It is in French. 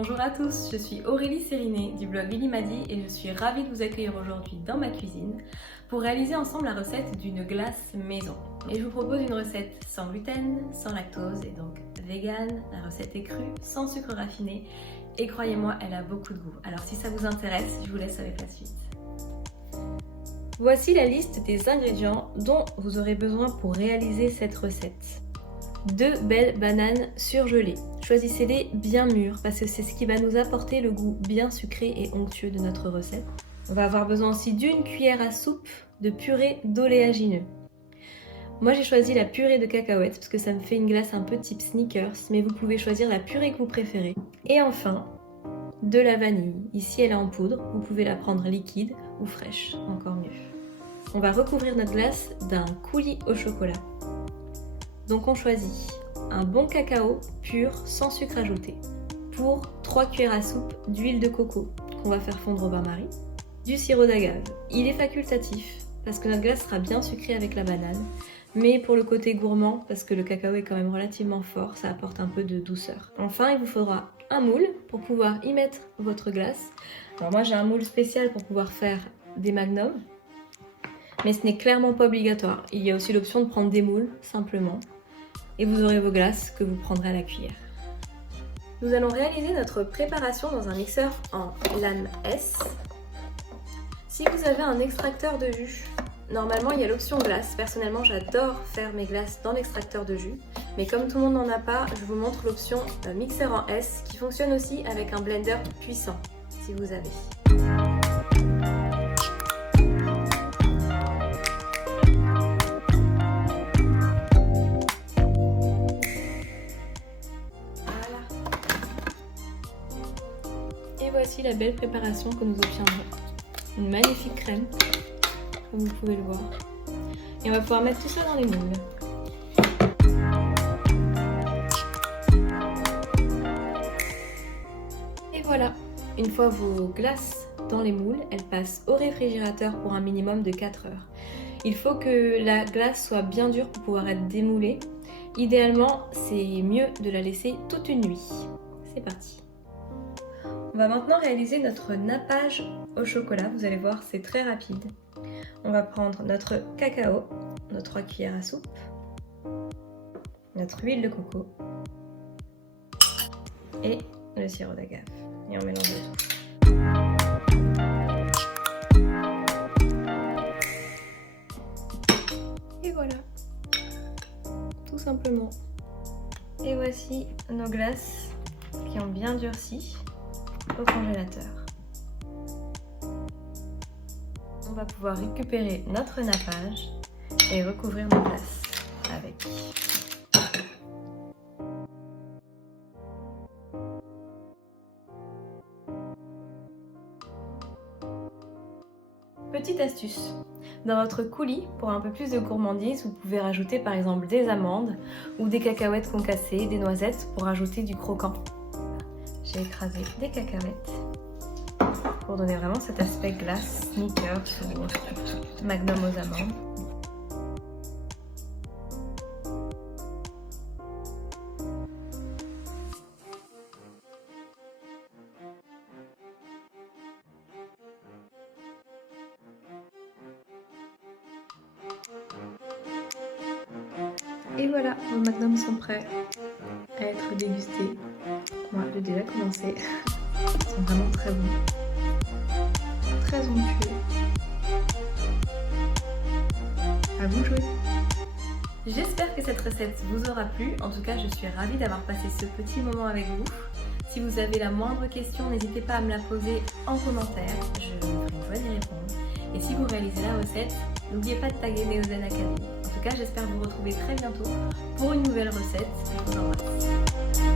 Bonjour à tous, je suis Aurélie Sériné du blog Lily Madi et je suis ravie de vous accueillir aujourd'hui dans ma cuisine pour réaliser ensemble la recette d'une glace maison. Et je vous propose une recette sans gluten, sans lactose et donc vegan. La recette est crue, sans sucre raffiné et croyez-moi, elle a beaucoup de goût. Alors si ça vous intéresse, je vous laisse avec la suite. Voici la liste des ingrédients dont vous aurez besoin pour réaliser cette recette. 2 belles bananes surgelées. Choisissez-les bien mûres parce que c'est ce qui va nous apporter le goût bien sucré et onctueux de notre recette. On va avoir besoin aussi d'une cuillère à soupe de purée d'oléagineux. Moi j'ai choisi la purée de cacahuètes parce que ça me fait une glace un peu type Snickers, mais vous pouvez choisir la purée que vous préférez. Et enfin, de la vanille. Ici elle est en poudre, vous pouvez la prendre liquide ou fraîche, encore mieux. On va recouvrir notre glace d'un coulis au chocolat. Donc on choisit un bon cacao pur sans sucre ajouté pour 3 cuillères à soupe d'huile de coco qu'on va faire fondre au bain-marie, du sirop d'agave. Il est facultatif parce que notre glace sera bien sucrée avec la banane, mais pour le côté gourmand, parce que le cacao est quand même relativement fort, ça apporte un peu de douceur. Enfin, il vous faudra un moule pour pouvoir y mettre votre glace. Alors moi j'ai un moule spécial pour pouvoir faire des magnums, mais ce n'est clairement pas obligatoire. Il y a aussi l'option de prendre des moules, simplement. Et vous aurez vos glaces que vous prendrez à la cuillère. Nous allons réaliser notre préparation dans un mixeur en lame S. Si vous avez un extracteur de jus, normalement il y a l'option glace. Personnellement j'adore faire mes glaces dans l'extracteur de jus, mais comme tout le monde n'en a pas, je vous montre l'option mixeur en S qui fonctionne aussi avec un blender puissant, si vous avez. Et voici la belle préparation que nous obtiendrons. Une magnifique crème, comme vous pouvez le voir. Et on va pouvoir mettre tout ça dans les moules. Et voilà, une fois vos glaces dans les moules, elles passent au réfrigérateur pour un minimum de 4 heures. Il faut que la glace soit bien dure pour pouvoir être démoulée. Idéalement, c'est mieux de la laisser toute une nuit. C'est parti. On va maintenant réaliser notre nappage au chocolat. Vous allez voir, c'est très rapide. On va prendre notre cacao, nos 3 cuillères à soupe, notre huile de coco et le sirop d'agave. Et on mélange le tout. Et voilà, tout simplement. Et voici nos glaces qui ont bien durci au congélateur. On va pouvoir récupérer notre nappage et recouvrir nos glaces avec. Petite astuce, dans votre coulis, pour un peu plus de gourmandise, vous pouvez rajouter par exemple des amandes ou des cacahuètes concassées, des noisettes pour rajouter du croquant. J'ai écrasé des cacahuètes pour donner vraiment cet aspect glace, Snickers ou Magnum aux amandes. Et voilà, vos magnums sont prêts à être dégustés. Moi, j'ai déjà commencé. Ils sont vraiment très bons. Très onctueux. À vous de jouer. J'espère que cette recette vous aura plu. En tout cas, je suis ravie d'avoir passé ce petit moment avec vous. Si vous avez la moindre question, n'hésitez pas à me la poser en commentaire. Je me ferai une joie d'y répondre. Et si vous réalisez la recette, n'oubliez pas de taguer Neozen Academy. En tout cas, j'espère vous retrouver très bientôt pour une nouvelle recette. Je vous embrasse.